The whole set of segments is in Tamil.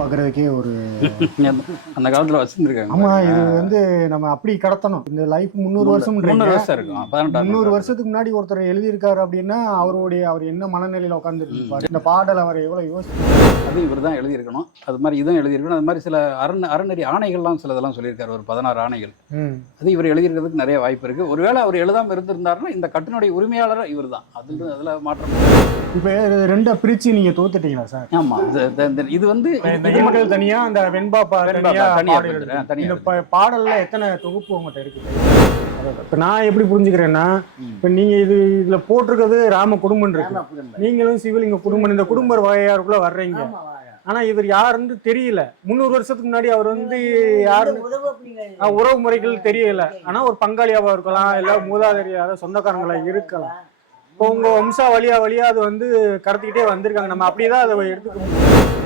பார்க்கறதுக்கே ஒரு அந்த காலத்துல வச்சிருந்துருக்காங்க. ஆமா இது வந்து நம்ம அப்படி கடத்தணும். இந்த லைஃப் முந்நூறு வருஷம் முந்நூறு வருஷம் இருக்கும். முந்நூறு வருஷத்துக்கு முன்னாடி ஒருத்தர் எழுதியிருக்காரு அப்படின்னா அவருடைய அவர் என்ன மனநிலையில உட்காந்துருப்பாரு இந்த பாடல் அவர் எவ்வளவு யோசிச்சு அது இவர் தான் எழுதியிருக்கணும். அது மாதிரி இதுவும் எழுதியிருக்கணும். அது மாதிரி சில அரண் அறநெறி ஆணைகள்லாம் சிலதெல்லாம் சொல்லியிருக்காரு. ஒரு பதினாறு ஆணைகள். அது இவர் எழுதியிருக்கிறதுக்கு நிறைய வாய்ப்பு இருக்கு. ஒருவேளை அவர் எழுதாம இருந்திருந்தாருன்னா இந்த கட்டினுடைய உரிமையாளர் இவர் தான் அது அதுல மாற்றம். இப்ப இது ரெண்டா பிரிச்சு நீங்க தோத்துட்டீங்களா சார்? ஆமா. இது- இது- இது- இது வந்து எண்கள் தனியா அந்த வெண்பாப்பா தனியா இருக்கு. இந்த பாடல்ல எத்தனை தொகுப்பு உங்கள்கிட்ட இருக்குது இப்ப நான் எப்படி புரிஞ்சுக்கிறேன்னா. இப்ப நீங்க இது இதுல போட்டிருக்கிறது ராம குடும்பம் இருக்கு. நீங்களும் சிவலிங்க குடும்பம். இந்த குடும்ப வகையாருக்குள்ள வர்றீங்க. ஆனா இவர் யாருன்னு தெரியல. முந்நூறு வருஷத்துக்கு முன்னாடி அவர் வந்து யாரு ஆஹ், உறவு முறைகள் தெரியல. ஆனா ஒரு பங்காளியாவா இருக்கலாம் இல்ல மூதாதைரியாத சொந்தக்காரங்களா இருக்கலாம். இப்போ உங்க வம்சா வழியா வழியா அது வந்து கடத்திக்கிட்டே வந்திருக்காங்க. நம்ம அப்படியேதான் அதை எடுத்துக்க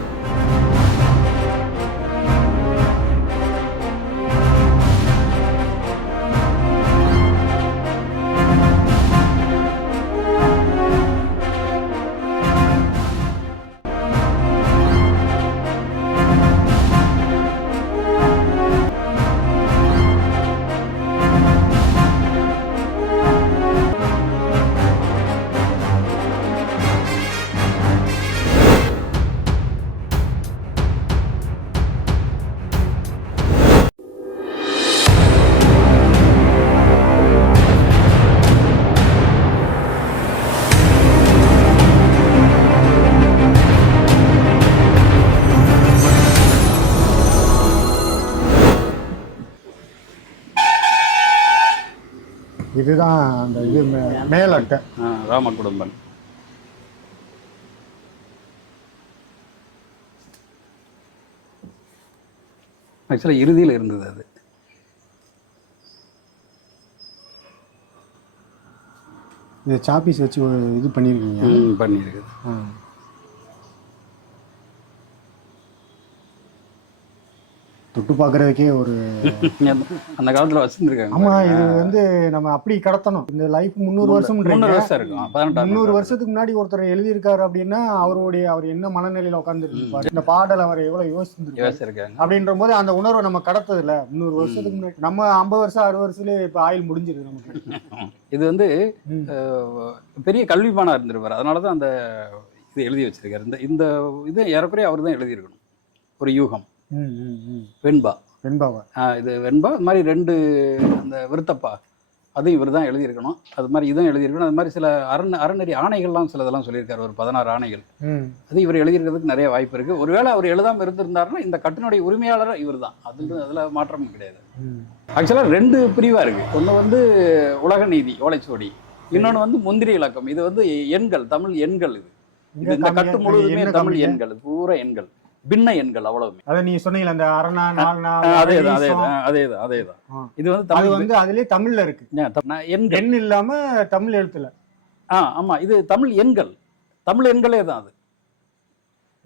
இதுதான் அந்த இது மேலட்டை. ராம குடும்பம் ஆக்சுவலாக இறுதியில் இருந்தது அது. இது சாப்பீஸ் வச்சு இது பண்ணியிருக்கீங்க பண்ணியிருக்குது தொட்டு பார்க்கறதுக்கே ஒரு அந்த காலத்துல வச்சிருந்துருக்காங்க. ஆமா இது வந்து நம்ம அப்படி கடத்தணும். இந்த லைஃப் முந்நூறு வருஷம் முந்நூறு வருஷம் இருக்கும். முந்நூறு வருஷத்துக்கு முன்னாடி ஒருத்தர் எழுதியிருக்காரு அப்படின்னா அவருடைய அவர் என்ன மனநிலையில உட்காந்துருப்பாரு இந்த பாடல் அவர் யோசிச்சிருப்பாரு யோசிச்சிருக்காங்க. அப்படின்ற போது அந்த உணர்வை நம்ம கடத்தது இல்ல முந்நூறு வருஷத்துக்கு முன்னாடி. நம்ம ஐம்பது வருஷம் அறுபது வருஷத்துல இப்ப ஆயில் முடிஞ்சிருக்கு நமக்கு. இது வந்து பெரிய கல்விமானா இருந்திருப்பார். அதனால தான் அந்த இது எழுதி வச்சிருக்காரு. இந்த இந்த இது ஏறக்குறைய அவர் தான் எழுதியிருக்கணும். ஒரு யூகம். வெண்பா. வெண்பாவா? இது வெண்பா அது மாதிரி ரெண்டு அந்த விருத்தப்பா. அதுவும் இவர் தான் எழுதியிருக்கணும். அது மாதிரி இதுவும் எழுதியிருக்கணும். அது மாதிரி சில அரண் அறநெறி ஆணைகள்லாம் சிலதெல்லாம் சொல்லியிருக்காரு. ஒரு பதினாறு ஆணைகள். அது இவர் எழுதியிருக்கிறதுக்கு நிறைய வாய்ப்பு இருக்கு. ஒருவேளை அவர் எழுதாம இருந்திருந்தாருன்னா இந்த கட்டினுடைய உரிமையாளர் இவர் தான் அது அதுல மாற்றம் கிடையாது. ஆக்சுவலாக ரெண்டு பிரிவாக இருக்கு. ஒன்று வந்து உலக நீதி ஓலைச்சுவடி. இன்னொன்று வந்து முந்திரி இலக்கம். இது வந்து எண்கள் தமிழ் எண்கள் இது. இந்த. கட்டு முழுவதுமே தமிழ்? எண்கள் பூரா எண்கள். பின்ன எண்கள் அவ்வளவுமே. அத நீங்க சொன்னீங்கல்ல அந்த அரணா நாலனா அதே தான் அதே ஈசம். தான் அதே தான் அதே தான் ஆ. இது வந்து அது தமிழ் வந்து அதுலயே தமிழ்ல இருக்கு. எண் இல்லாம தமிழ் எழுத்துல. ஆ ஆமா இது தமிழ் எண்கள். தமிழ் எண்களே தான் அது.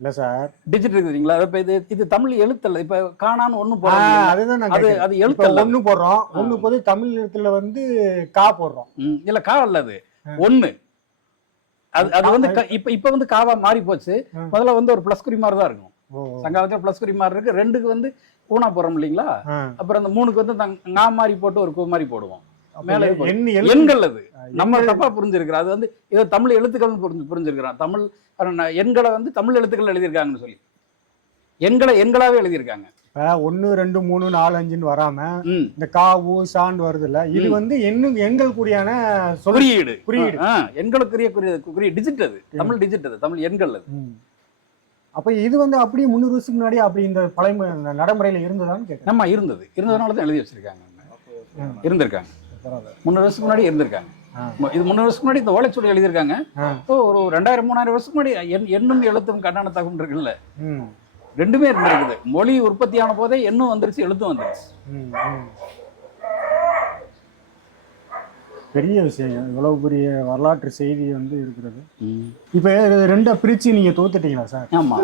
இல்ல சார். டிஜிட் இருக்குதுங்களா? இப்போ இது இது தமிழ் எழுத்தல்ல இப்போ காணான்னு ஆ, போடுறாங்க அதுதான் அது. அது எழுத்தல்ல ஒண்ணு போடுறோம். ஒண்ணு போது தமிழ் எழுத்துல வந்து கா போடுறோம். இல்ல கா அல்ல அது. ஒண்ணு. அது அது வந்து இப்ப இப்ப வந்து காவா மாறி போச்சு. முதல்ல வந்து ஒரு பிளஸ் குறி மாதிரி தான் இருக்கும். ஓ. சங்காலத்துல பிளஸ் குறி மாதிரி இருக்கு. ரெண்டுக்கு வந்து ஊனா போடுறோம் இல்லைங்களா. அப்புறம் அந்த மூணுக்கு வந்து ngா மாதிரி போட்டு ஒரு கூ மாதிரி போடுவோம். மேல எண்கள் அது. நம்ம தப்பா புரிஞ்சிருக்கிறோம். அது வந்து ஏதோ தமிழ் எழுத்துக்கள் புரிஞ்சு புரிஞ்சிருக்கிறோம். தமிழ் ந- எண்களை வந்து தமிழ் எழுத்துக்கள் எழுதியிருக்காங்கன்னு சொல்லி. எண்களை எண்களாவே எழுதியிருக்காங்க. ஒண்ணு ரெண்டு மூணு நாலு அஞ்சுன்னு வராம இந்த கா ஊ சாண்டு வருது இல்ல இது. வந்து எண்ணு எண்கள் கூடியான குறியீடு. குறியீடு. எண்களுக்குரிய குறி குறி டிஜிட் அது. தமிழ் டிஜிட் அது. தமிழ் எண்கள் அது. அப்ப இது வந்து அப்படியே முந்நூறு வருஷத்துக்கு முன்னாடி அப்படி இந்த பழைய நடைமுறையில இருந்ததான்னு கேட்கறேன் நம்ம இருந்தது. இருந்ததுனால தான் எழுதி வச்சிருக்காங்க. இருந்திருக்காங்க. முந்நூறு வருஷத்துக்கு முன்னாடி இருந்திருக்காங்க. இது முந்நூறு வருஷத்துக்கு முன்னாடி இந்த ஓலைச்சுவடி எழுதியிருக்காங்க. இப்போ ஒரு ரெண்டாயிரம் மூணாயிரம் வருஷத்துக்கு முன்னாடி எண் எண்ணும் எழுத்தும் கண்ணான தகும் இருக்குல்ல. ரெண்டுமே இருந்திருக்குது. மொழி உற்பத்தியான போதே எண்ணும் வந்துருச்சு எழுத்தும் வந்துருச்சு. பெரிய விஷயம். இவ்வளவு பெரிய வரலாற்று செய்தி வந்து இருக்கிறது. இப்ப ரெண்டா பிரிச்சு நீங்க தோத்துட்டீங்களா சார்? ஆமா.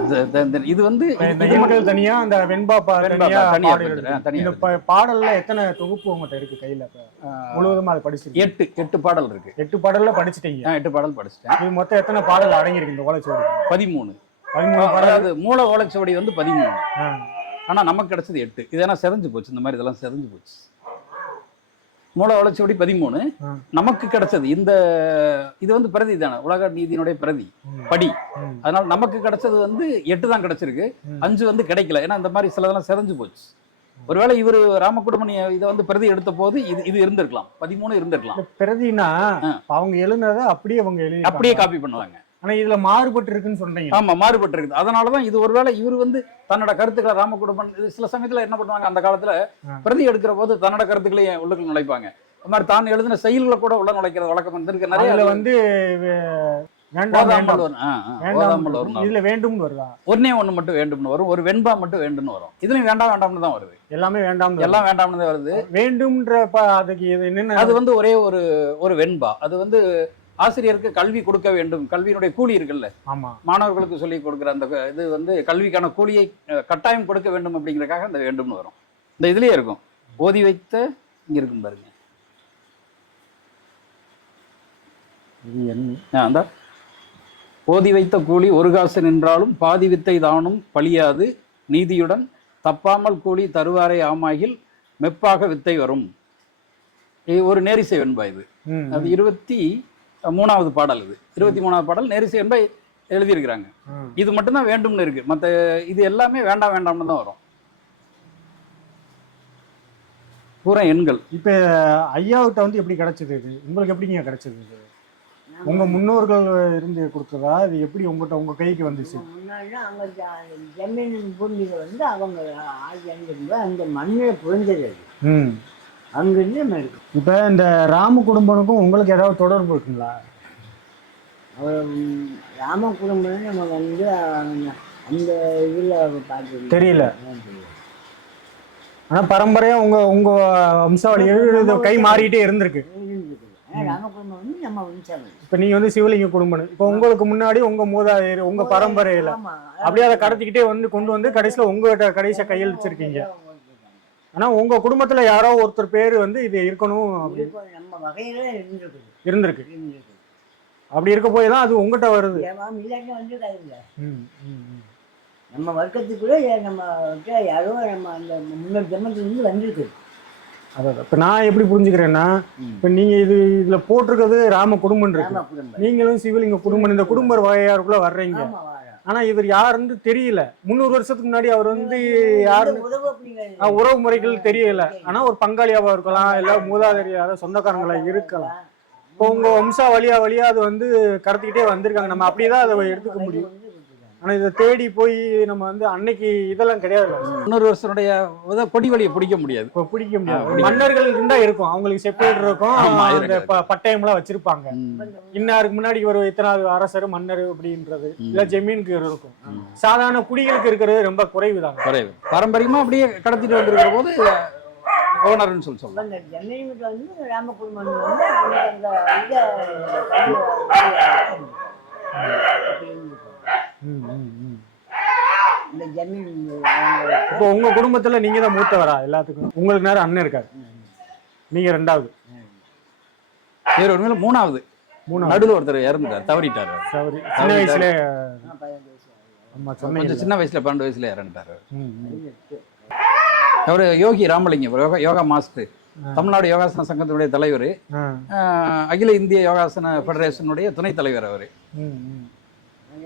இது- வந்து எண்கள் தனியா அந்த வெண்பாப்பா வெண்பாப்பா தனியா பாடல்ல எத்தனை தொகுப்பு உங்கள்கிட்ட இருக்கு கையில? முழுவதுமா அதை படிச்சிருக்கீங்க. எட்டு எட்டு பாடல் இருக்கு. எட்டு பாடல்ல படிச்சிட்டீங்க. எட்டு பாடல் படிச்சிட்டேன். இது மொத்தம் எத்தனை பாடல் அடங்கியிருக்கு இந்த ஓலைச்சுவடி பதிமூணு. பதிமூணு அதாவது மூல ஓலைச்சுவடி வந்து பதிமூணு. ஆனா நமக்கு கிடைச்சது எட்டு. இதெல்லாம் செதஞ்சு போச்சு. இந்த மாதிரி இதெல்லாம் செதஞ்சு போச்சு. மூல ஓலைச்சுவடி பதிமூணு. நமக்கு கிடைச்சது. இந்த இது வந்து பிரதி தானே. உலக நீதியினுடைய பிரதி. படி. அதனால நமக்கு கிடைச்சது வந்து எட்டு தான் கிடைச்சிருக்கு. அஞ்சு வந்து கிடைக்கல. ஏன்னா இந்த மாதிரி சிலதெல்லாம் செதஞ்சு போச்சு. ஒருவேளை இவர் ராமகுடுமணி இதை வந்து பிரதி எடுத்த போது இது இது இருந்திருக்கலாம். பதிமூணு இருந்திருக்கலாம். பிரதினா. அவங்க எழுதுனதை அப்படியே அவங்க அப்படியே காப்பி பண்ணுவாங்க. ஆனா இதுல மாறுபட்டு இருக்குன்னு சொல்றீங்க. ஆமா மாறுபட்டு இருக்குது. அதனாலதான் இது ஒருவேளை இவர் வந்து தன்னோட கருத்துக்களை ராமகுடும்பன் இது சில சமயத்துல என்ன பண்ணுவாங்க அந்த காலத்துல. பிரதி எடுக்கிற போது தன்னோட கருத்துக்களை உள்ளுக்குள்ள நுழைப்பாங்க. அது மாதிரி தான் எழுதின செயல்களை கூட உள்ள நுழைக்கிறது வழக்கம். இருந்திருக்கு நிறைய வந்து இதுல வேண்டும்னு வருதா? ஒன்னே ஒண்ணு மட்டும் வேண்டும்னு வரும். ஒரு வெண்பா மட்டும் வேண்டும்னு வரும். இதுலயும் வேண்டாம் வேண்டாம்னு தான் வருது. எல்லாமே வேண்டாம் எல்லாம் வேண்டாம்னு வருது. வேண்டும்ன்ற அதுக்கு அது வந்து ஒரே ஒரு ஒரு வெண்பா. அது வந்து ஆசிரியருக்கு கல்வி கொடுக்க வேண்டும். கல்வியினுடைய கூலி இருக்குல்ல. மாணவர்களுக்கு சொல்லி கொடுக்குற அந்த இது வந்து கல்விக்கான கூலியை கட்டாயம் கொடுக்க வேண்டும் அப்படிங்கறதுக்காக அந்த வேண்டும்னு வரும். இந்த இதுலயே இருக்கும். ஓதி வைத்த இங்க இருக்கும் பாருங்க. அந்த. ஓதி வைத்த கூலி ஒரு காசு நின்றாலும் பாதி வித்தை தானும் பழியாது. நீதியுடன் தப்பாமல் கூலி தருவாரை ஆமாகில் மெப்பாக வித்தை வரும். ஒரு நேரிசை வெண்பா இது. அது இருபத்தி மூணாவது பாடல் இது. இருபத்தி மூணாவது பாடல் நேரிசை வெண்பா எழுதியிருக்கிறாங்க. இது மட்டும்தான் வேண்டும்னு இருக்கு. மற்ற இது எல்லாமே வேண்டாம் வேண்டாம்னு தான் வரும். பூரா எண்கள். இப்ப ஐயாவுட்ட வந்து எப்படி கிடைச்சது இது? உங்களுக்கு எப்படிங்க கிடைச்சது இது? உங்க முன்னோர்கள் இருந்து கொடுத்ததா? இது எப்படி உங்ககிட்ட உங்க கைக்கு வந்துச்சு? முன்னாடி அங்கே ஜமீன் பூமியில் வந்து அவங்க ஆட்சி அங்கிருந்து அந்த மண்ணில் புரிஞ்சது அங்கிருந்து நம்ம இருக்கு? இப்ப இந்த ராம குடும்பனுக்கும் உங்களுக்கு ஏதாவது தொடர்பு இருக்குங்களா? அவர் ராம குடும்பம் நம்ம வந்து அந்த- இதில் பார்த்து தெரியல. ஆனா பரம்பரையா உங்க உங்க வம்சாவளி எழுது கை மாறிட்டே இருந்திருக்கு. இருந்துருக்குது ஆனால் ராம குடும்பம் வந்து நம்ம இப்ப நீங்க வந்து சிவலிங்க குடும்பம் இப்ப உங்களுக்கு முன்னாடி உங்க மூதாதையர் உங்க பரம்பரையில அப்படியே அதை கடத்திக்கிட்டே வந்து கொண்டு வந்து கடைசியில உங்ககிட்ட கடைசியா கையில் வச்சிருக்கீங்க ஆனா உங்க குடும்பத்துல யாரோ ஒருத்தர் பேரு வந்து இது இருக்கணும் அப்படி நம்ம வகையில இருந்திருக்கு. இருந்திருக்குது அப்படி இருக்க போய் தான் அது உங்ககிட்ட வருது. ஏமாம் இல்லாட்டி ம். நம்ம வர்க்கத்துக்குள்ள நம்ம யாரோ நம்ம அந்த முன்னோர் ஜென்மத்திலிருந்து வந்திருக்குது அதான் இப்ப நான் எப்படி புரிஞ்சுக்கிறேன்னா இப்ப நீங்க இது இதுல போட்டிருக்கிறது ராம குடும்பம் இருக்கு. நீங்களும் சிவலிங்க குடும்பம் இந்த குடும்ப வகையாருக்குள்ள வர்றீங்க. ஆனா இவர் யாருன்னு தெரியல. முந்நூறு வருஷத்துக்கு முன்னாடி அவர் வந்து யாருன்னு உறவு முறைகள் தெரியல. ஆனா ஒரு பங்காளியாவா இருக்கலாம் இல்ல மூதாதையா யாரோ சொந்தக்காரங்களா இருக்கலாம். இப்போ உங்க வம்சா வழியா வழியா அது வந்து கடத்திக்கிட்டே வந்திருக்காங்க. நம்ம அப்படியேதான் அதை எடுத்துக்க முடியும். ஆனா இதை தேடி போய் நம்ம வந்து அன்னைக்கு இதெல்லாம் கிடையாது இன்னொரு வருஷனுடைய கொடி வழியை பிடிக்க முடியாது இப்போ பிடிக்க முடியாது மன்னர்கள் இருந்தா இருக்கும் அவங்களுக்கு செப்பரேட் இருக்கும் அந்த பட்டயம்லாம் வச்சிருப்பாங்க இன்னாருக்கு முன்னாடி ஒரு இத்தனாவது அரசர் மன்னர் அப்படின்றது இல்ல ஜமீனுக்கு இருக்கும் சாதாரண குடிகளுக்கு இருக்கிறது ரொம்ப குறைவுதாங்க குறைவு பாரம்பரியமா அப்படியே கடத்திட்டு வந்திருக்கிற போது ஓனர்னு சொல்லி அந்த ஜமீனுக்கு வந்து ராம குடும்பம் வந்து இந்த ஜமீன் அவங்க இப்போ உங்க குடும்பத்துல நீங்க தான் மூத்தவரா எல்லாத்துக்கும்? உங்களுக்கு நேரம் அண்ணன் இருக்காரு. நீங்க ரெண்டாவது. இவர் உண்மையில மூணாவது. மூணாவது. நடுவில் ஒருத்தர் இறந்துட்டார் தவறிட்டாரு. சரி சின்ன வயசுல. ஆமா கொஞ்சம் சின்ன வயசுல பன்னெண்டு வயசுல இறந்துட்டாரு. அவர் யோகி ராமலிங்கம் யோகா யோகா மாஸ்டர். தமிழ்நாடு யோகாசன சங்கத்தினுடைய தலைவர். அகில இந்திய யோகாசன ஃபெடரேஷனுடைய துணைத் தலைவர் அவர்.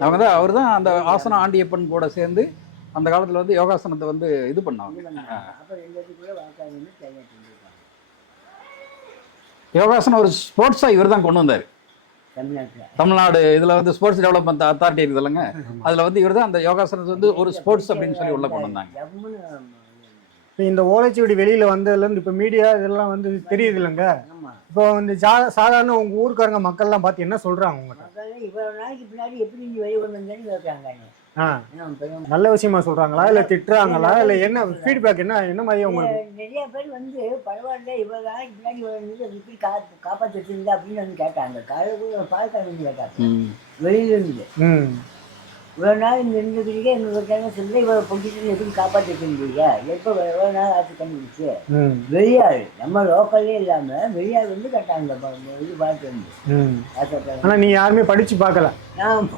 அவங்க தான் அவர் தான் அந்த ஆசன ஆண்டியப்பன் கூட சேர்ந்து அந்த காலத்துல வந்து யோகாசனத்தை வந்து இது பண்ணாங்க. யோகாசனம் ஒரு ஸ்போர்ட்ஸா இவர் தான் கொண்டு வந்தார். தமிழ்நாடு இதுல வந்து ஸ்போர்ட்ஸ் டெவலப்மெண்ட் அத்தாரிட்டி இருக்குது இல்லைங்க. அதுல வந்து இவர் தான் அந்த யோகாசனத்தை வந்து ஒரு ஸ்போர்ட்ஸ் அப்படின்னு சொல்லி உள்ள கொண்டு வந்தாங்க. இப்ப இந்த ஓலைச்சுவடி வெளியில வந்ததுல இருந்து இப்ப மீடியா இதெல்லாம் வந்து தெரியுது இல்லைங்க. இப்போ வந்து சாதாரண உங்க ஊருக்காரங்க மக்கள்லாம் பார்த்து என்ன சொல்றாங்க உங்ககிட்ட? மக்கள் இவ்வளவு நாளைக்கு பின்னாடி எப்படி நீங்க வெளியே கொண்டு வந்தேன்னு கேட்கறாங்க நல்ல விஷயமா சொல்றாங்களா? இல்ல திட்டுறாங்களா? இல்ல என்ன ஃபீட்பேக் என்ன என்ன மாதிரி உங்களுக்கு? நிறைய பேர் வந்து பரவாயில்ல இவ்வளவு நாளைக்கு பின்னாடி வந்து எப்படி கா காப்பாற்றி வச்சிருந்தா அப்படின்னு வந்து கேட்டாங்க. காலையில் கூட வந்து கேட்டாங்க. வெளியில இருந்து. இவ்வளோ நாள் இங்கே இருந்துக்கிறீங்க எங்களுக்கு சொல்லி இவ்வளோ பொக்கிட்டு எதுவும் காப்பாற்றிக்க முடியல எப்போ எவ்வளோ நாள் ஆட்சி கண்டுபிடிச்சு வெளியாள் நம்ம லோக்கல்லே இல்லாமல் வெளியாள் வந்து கட்டாங்க இது பார்த்து வந்து. ம். ஆசைப்படுறாங்க ஆனா நீங்க யாருமே படிச்சு பார்க்கல? நான்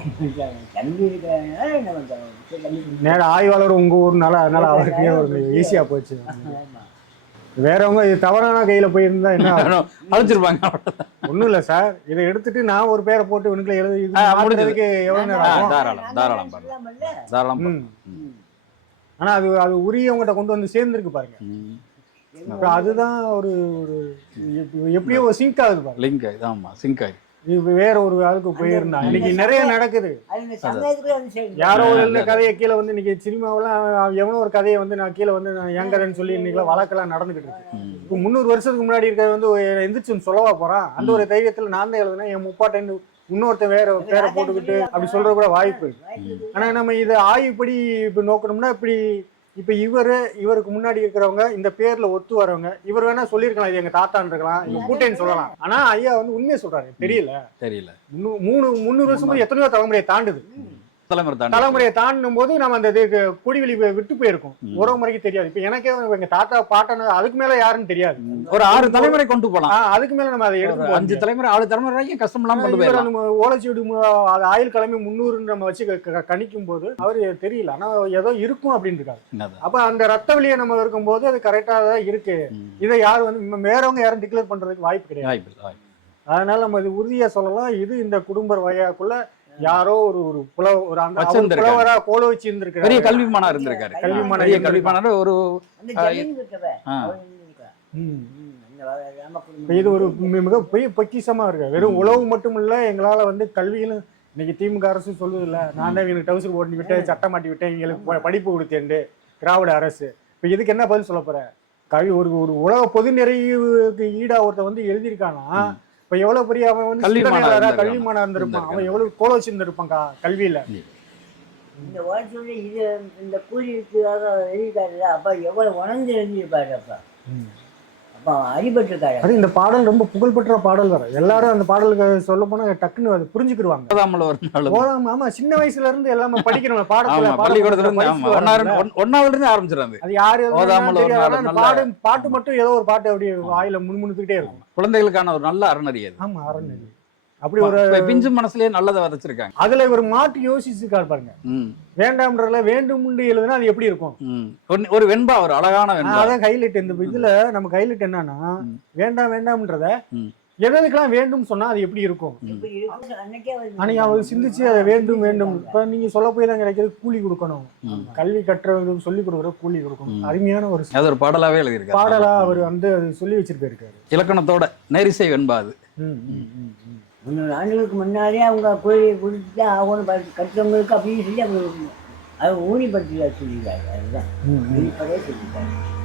தம்பி இருக்கிறதுனால நம்ம த- சரி, தம்பி நேர ஆய்வாளர் உங்க ஊர்னால அதனால அவருக்கு ஒரு ஈஸியா போச்சு. ஆமா. வேறவங்க இது தவறான கையில போயிருந்தா என்ன? அழைச்சிருப்பாங்க ஒண்ணும் இல்ல சார். இதை எடுத்துட்டு நான் ஒரு பேரை போட்டு இவனுக்குள்ள எழுதி மாத்துறதுக்கு எவ்வளவு நேரம் தாராளம், தாராளம்? தாராளம். ஆனா அது அது உரியவங்ககிட்ட கொண்டு வந்து சேர்ந்துருக்கு பாருங்க. அதுதான் ஒரு ஒரு எப்~ எப்படியோ ஒரு சிங்க் ஆகுது பாருங்க. லிங்க் ஆகுது ஆமா சிங்க் ஆகுது வேற ஒரு ஆளுக்கு போயிருந்தா. இன்னைக்கு நிறைய நடக்குது. அது இந்த சமயத்துக்குள்ள வந்து சேர்ந்து யாரோ ஒரு எழுதின கதையை கீழே வந்து இன்னைக்கு சினிமாவெல்லாம் எவனோ ஒரு கதையை வந்து நான் கீழே வந்து நான் என் கதைன்னு சொல்லி இன்னைக்கு வழக்கெல்லாம் நடந்துகிட்டு இருக்கு. இப்போ முந்நூறு வருஷத்துக்கு முன்னாடி இருக்கிறது வந்து எந்திரிச்சு சொல்லவா போறான் அந்த ஒரு தைரியத்துல நான் தான் எழுதுனேன். என் முப்பாட்டன் இன்னொருத்தன் வேற ஒரு பேரை போட்டுக்கிட்டு அப்படி சொல்றது கூட வாய்ப்பு இருக்கு ஆனா நம்ம இதை ஆய்வுப்படி இப்ப நோக்கணும்னா இப்படி இப்ப இவரு இவருக்கு முன்னாடி இருக்கிறவங்க இந்த பேர்ல ஒத்து வரவங்க இவர் வேணா சொல்லியிருக்கலாம் இது எங்க தாத்தான்னு இருக்கலாம் இது கூட்டேன்னு சொல்லலாம். ஆனா ஐயா வந்து உண்மையை சொல்றாரு. தெரியல. தெரியல. மூணு முந்நூறு வருஷம் எத்தனையோ தலைமுறையை தாண்டுது. தலைமுறை தாண்டி தலைமுறையை தாண்டும் போது நம்ம அந்த இதுக்கு குடிவெளி விட்டு போயிருக்கோம். உறவு முறைக்கு தெரியாது. இப்ப எனக்கே எங்க தாத்தா பாட்டன் அதுக்கு மேல யாருன்னு தெரியாது. ஒரு ஆறு தலைமுறை கொண்டு போலாம். அதுக்கு மேல நம்ம அதை எடுத்து அஞ்சு தலைமுறை ஆறு தலைமுறை வரைக்கும் கஷ்டம் இல்லாம கொண்டு போயிடலாம். ஓலைச்சீடு அது ஆயுள் கிழமை முந்நூறுன்னு நம்ம வச்சு கணிக்கும் போது அவரு தெரியல. ஆனா ஏதோ இருக்கும் அப்படின்னு இருக்காரு? அப்ப அந்த ரத்த வழியை நம்ம இருக்கும்போது அது கரெக்டா தான் இருக்கு. இதை யாரும் வந்து வேறவங்க யாரும் டிக்ளேர் பண்றதுக்கு வாய்ப்பு கிடையாது. அதனால நம்ம இது உறுதியா சொல்லலாம். இது இந்த குடும்ப வகையாக்குள்ள யாரோ ஒரு ஒரு புலவ ஒரு அந்த. புலவரா கோல வச்சு பெரிய இருந்திருக்காரு கல்விமானா இருந்திருக்காரு. கல்விமானா பெரிய இருந்திருக்காரு. கல்விமானார் ஒரு. இது ஒரு மிக பெரிய பொக்கிஷமா இருக்கு. வெறும் உழவு மட்டும் இல்ல எங்களால வந்து கல்வியிலும் இன்னைக்கு திமுக அரசு சொல்லுது இல்ல நான் தான் இவங்களுக்கு டவுசர் போட்டு விட்டேன் சட்டம் மாட்டி விட்டேன் எங்களுக்கு படிப்பு கொடுத்தேன் திராவிட அரசு. இப்ப இதுக்கு என்ன பதில் சொல்ல போற? கல்வி ஒரு ஒரு உலக பொது நிறைவுக்கு ஈடா ஒருத்தன் வந்து எழுதியிருக்கானா இப்ப எவ்வளவு பெரிய அவன் வந்து கல்விமானா சிந்தனையாளரா, இருந்திருக்கான். கல்விமானா இருந்திருப்பான் அவன். எவ்வளவு கோல வச்சிருந்திருப்பான் கா- கல்வியில இந்த வாழ்க்கையில இது இந்த கூலி இருக்கிறதாக எழுதிட்டாருல அப்ப எவ்வளவு உணர்ந்து எழுதியிருப்பாரு அப்ப. அடிபட்டிருக்காரு. அது இந்த பாடல் ரொம்ப புகழ்பெற்ற பாடல் வர எல்லாரும் அந்த பாடலுக்கு சொல்ல போனா டக்குன்னு அது புரிஞ்சுக்கிடுவாங்க போதாம, ஆமா சின்ன வயசுல இருந்து எல்லாமே படிக்கிறோம் பாடத்துல பள்ளிக்கூடத்துல ஒன்னாவதுல இருந்து ஆரம்பிச்சிடாது அது யாரு பாடு பாட்டு மட்டும் ஏதோ ஒரு பாட்டு அப்படியே வாயில முணுமுணுத்துக்கிட்டே இருக்கும். குழந்தைகளுக்கான ஒரு நல்ல அறநெறி ஆமா அறநெறி. அப்படி ஒரு பிஞ்சு மனசுலயே நல்லதை விதைச்சிருக்காங்க. அதுல ஒரு மாட்டு யோசிச்சிருக்காரு பாருங்க. ம், வேண்டாம்ன்றதுல வேண்டும்னு எழுதுனா அது எப்படி இருக்கும்? ம். ஒரு- வெண்பா ஒரு அழகான வெண்பா. அதான் ஹைலைட் இந்த இதுல நமக்கு ஹைலைட் என்னன்னா. வேண்டாம் வேண்டாம்ன்றத ம். எதுக்கெல்லாம் வேண்டும் சொன்னா அது எப்படி இருக்கும்? அன்னைக்கே அவர் சிந்திச்சு அதை வேண்டும் வேண்டும். இப்ப நீங்க சொல்ல போய் தான் கிடைக்கிறது கூலி கொடுக்கணும். கல்வி கற்றவங்களுக்கு சொல்லி கொடுக்குற கூலி கொடுக்கணும். அருமையான ஒரு அது ஒரு பாடலாவே எழுதியிருக்காரு. பாடலா அவர் வந்து அது சொல்லி போயிருக்காரு இலக்கணத்தோட நேரிசை வெண்பா அது. ம், ம், ம், ம். முந்நூறு ஆண்டுகளுக்கு முன்னாடியே அவங்க கூலி கொடுத்துட்டு ஆகணும் பார்த்து கற்றவங்களுக்கு அப்படின்னு சொல்லி அவங்க அது ஊனிப்படுத்தி சொல்லியிருக்காரு அதுதான் ம், ம். வெளிப்படையே சொல்லியிருக்காரு